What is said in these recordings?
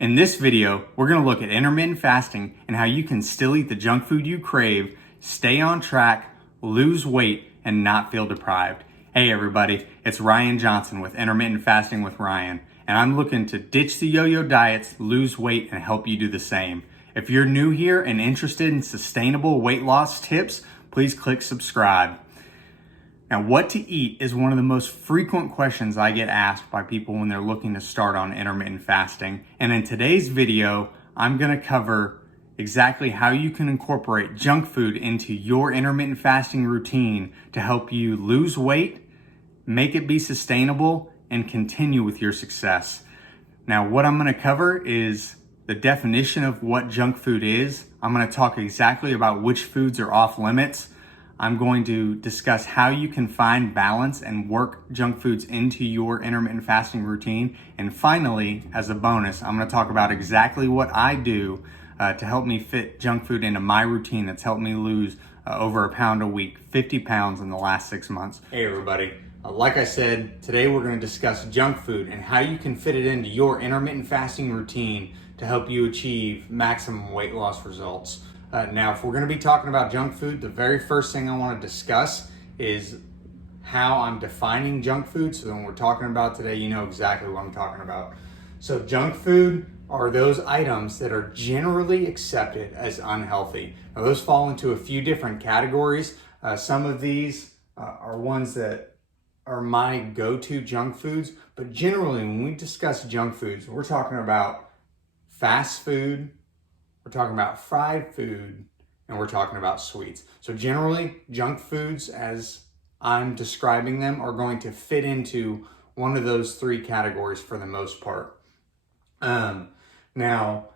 In this video, we're going to look at intermittent fasting and how you can still eat the junk food you crave, stay on track, lose weight, and not feel deprived. Hey everybody, it's Ryan Johnson with Intermittent Fasting with Ryan, and I'm looking to ditch the yo-yo diets, lose weight, and help you do the same. If you're new here and interested in sustainable weight loss tips, please click subscribe. Now, what to eat is one of the most frequent questions I get asked by people when they're looking to start on intermittent fasting. And in today's video, I'm going to cover exactly how you can incorporate junk food into your intermittent fasting routine to help you lose weight, make it be sustainable, and continue with your success. Now, what I'm going to cover is the definition of what junk food is. I'm going to talk exactly about which foods are off limits. I'm going to discuss how you can find balance and work junk foods into your intermittent fasting routine. And finally, as a bonus, I'm going to talk about exactly what I do to help me fit junk food into my routine that's helped me lose over a pound a week, 50 pounds in the last 6 months. Hey everybody, like I said, today we're going to discuss junk food and how you can fit it into your intermittent fasting routine to help you achieve maximum weight loss results. Now, if we're going to be talking about junk food, the very first thing I want to discuss is how I'm defining junk food. So when we're talking about today, you know exactly what I'm talking about. So junk food are those items that are generally accepted as unhealthy. Now, those fall into a few different categories. Some of these are ones that are my go-to junk foods. But generally, when we discuss junk foods, we're talking about fast food, we're talking about fried food, and we're talking about sweets. So generally, junk foods, as I'm describing them, are going to fit into one of those three categories for the most part. Now,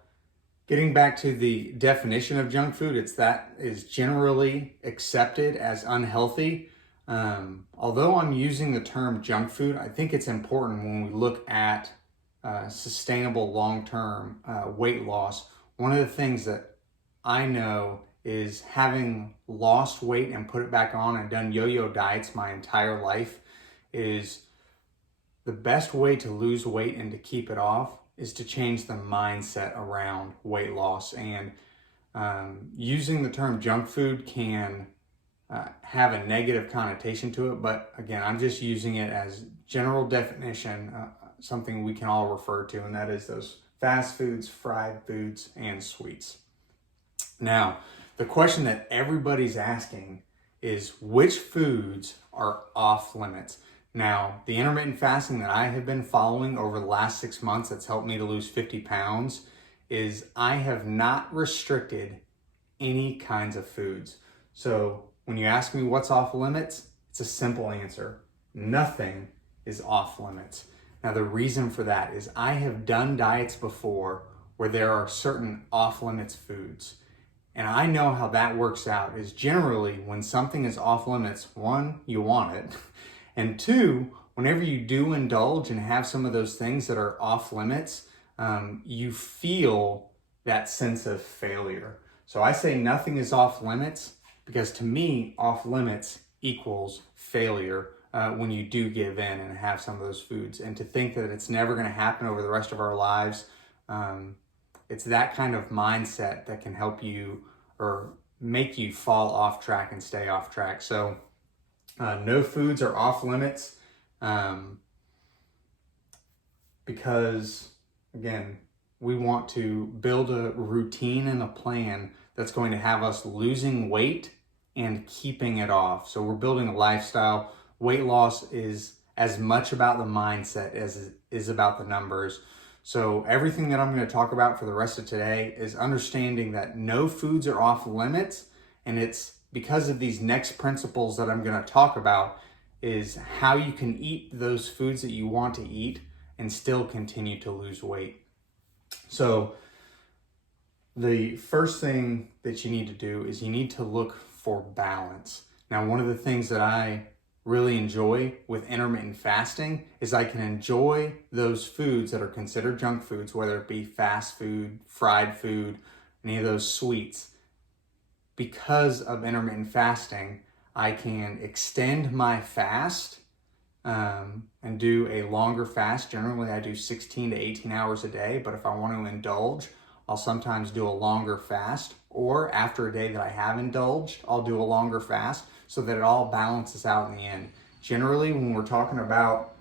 getting back to the definition of junk food, it's that is generally accepted as unhealthy. Although I'm using the term junk food, I think it's important when we look at sustainable long-term weight loss. One of the things that I know is, having lost weight and put it back on and done yo-yo diets my entire life, is the best way to lose weight and to keep it off is to change the mindset around weight loss. And using the term junk food can have a negative connotation to it, but again, I'm just using it as general definition, something we can all refer to, and that is those fast foods, fried foods, and sweets. Now, the question that everybody's asking is, which foods are off limits? Now, the intermittent fasting that I have been following over the last 6 months that's helped me to lose 50 pounds is I have not restricted any kinds of foods. So when you ask me what's off limits, it's a simple answer. Nothing is off limits. Now, the reason for that is I have done diets before where there are certain off-limits foods. And I know how that works out is generally when something is off-limits, one, you want it. And two, whenever you do indulge and have some of those things that are off-limits, you feel that sense of failure. So I say nothing is off-limits because to me, off-limits equals failure. When you do give in and have some of those foods, and to think that it's never going to happen over the rest of our lives, it's that kind of mindset that can help you or make you fall off track and stay off track. So no foods are off limits because, again, we want to build a routine and a plan that's going to have us losing weight and keeping it off. So we're building a lifestyle. Weight loss is as much about the mindset as it is about the numbers. So everything that I'm going to talk about for the rest of today is understanding that no foods are off limits. And it's because of these next principles that I'm going to talk about is how you can eat those foods that you want to eat and still continue to lose weight. So the first thing that you need to do is you need to look for balance. Now, one of the things that I really enjoy with intermittent fasting is I can enjoy those foods that are considered junk foods, whether it be fast food, fried food, any of those sweets. Because of intermittent fasting, I can extend my fast and do a longer fast. Generally, I do 16 to 18 hours a day, but if I want to indulge, I'll sometimes do a longer fast, or after a day that I have indulged, I'll do a longer fast so that it all balances out in the end. Generally, when we're talking about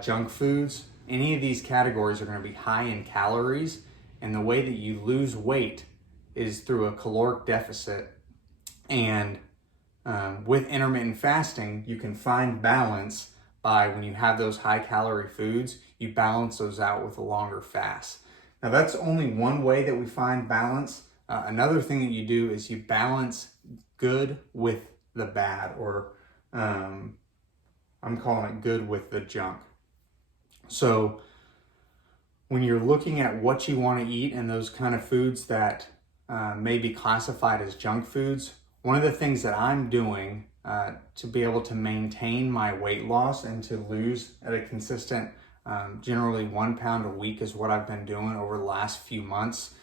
junk foods, any of these categories are going to be high in calories, and the way that you lose weight is through a caloric deficit. And with intermittent fasting, you can find balance by, when you have those high calorie foods, you balance those out with a longer fast. Now, that's only one way that we find balance. Another thing that you do is you balance good with the bad, or I'm calling it good with the junk. So when you're looking at what you want to eat and those kind of foods that may be classified as junk foods, one of the things that I'm doing to be able to maintain my weight loss and to lose at a consistent, generally 1 pound a week is what I've been doing over the last few months,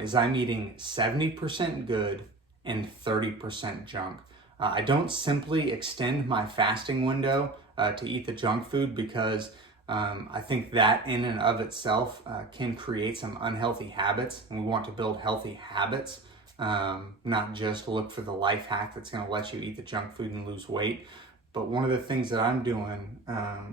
is I'm eating 70% good and 30% junk. I don't simply extend my fasting window to eat the junk food, because I think that in and of itself can create some unhealthy habits, and we want to build healthy habits, not just look for the life hack that's going to let you eat the junk food and lose weight. But one of the things that I'm doing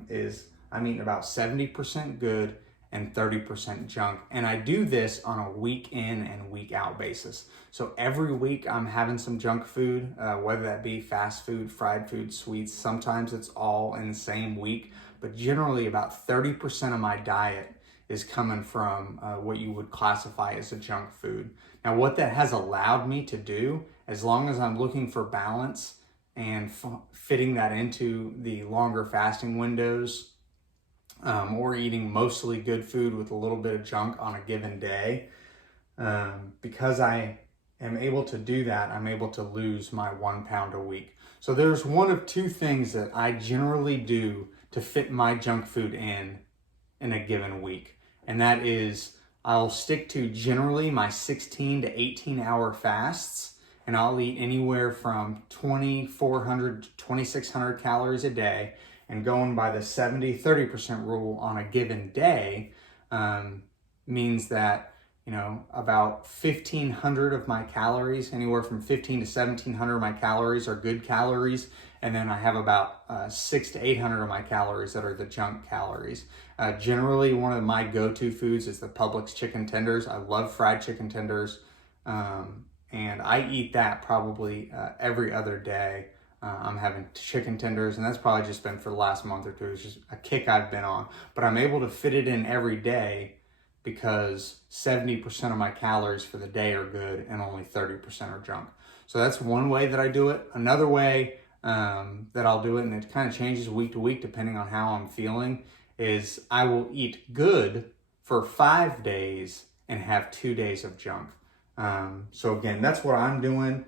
is I'm eating about 70% good and 30% junk. And I do this on a week in and week out basis. So every week I'm having some junk food, whether that be fast food, fried food, sweets. Sometimes it's all in the same week, but generally about 30% of my diet is coming from what you would classify as a junk food. Now, what that has allowed me to do, as long as I'm looking for balance and fitting that into the longer fasting windows, or eating mostly good food with a little bit of junk on a given day, because I am able to do that, I'm able to lose my 1 pound a week. So there's one of two things that I generally do to fit my junk food in a given week. And that is, I'll stick to generally my 16 to 18 hour fasts, and I'll eat anywhere from 2,400 to 2,600 calories a day. And going by the 70-30% rule on a given day means that, about 1,500 of my calories, anywhere from 1,500 to 1,700 of my calories are good calories. And then I have about 600 to 800 of my calories that are the junk calories. Generally, one of my go-to foods is the Publix chicken tenders. I love fried chicken tenders. And I eat that probably every other day. I'm having chicken tenders, and that's probably just been for the last month or two. It's just a kick I've been on. But I'm able to fit it in every day because 70% of my calories for the day are good and only 30% are junk. So that's one way that I do it. Another way that I'll do it, and it kind of changes week to week depending on how I'm feeling, is I will eat good for 5 days and have 2 days of junk. So again, that's what I'm doing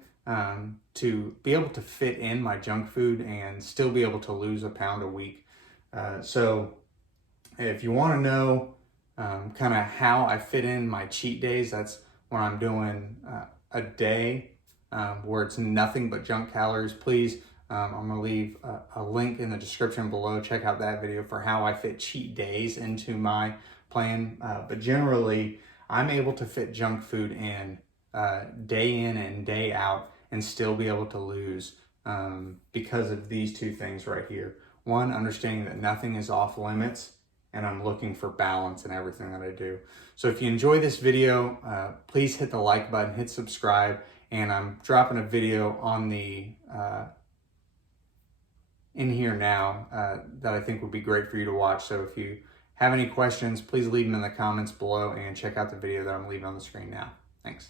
to be able to fit in my junk food and still be able to lose a pound a week. So if you want to know kind of how I fit in my cheat days, that's when I'm doing a day where it's nothing but junk calories. Please, I'm going to leave a link in the description below. Check out that video for how I fit cheat days into my plan. But generally, I'm able to fit junk food in day in and day out and still be able to lose because of these two things right here. One, understanding that nothing is off limits, and I'm looking for balance in everything that I do. So if you enjoy this video, please hit the like button, hit subscribe, and I'm dropping a video on the in here now that I think would be great for you to watch. So if you have any questions, please leave them in the comments below and check out the video that I'm leaving on the screen now. Thanks.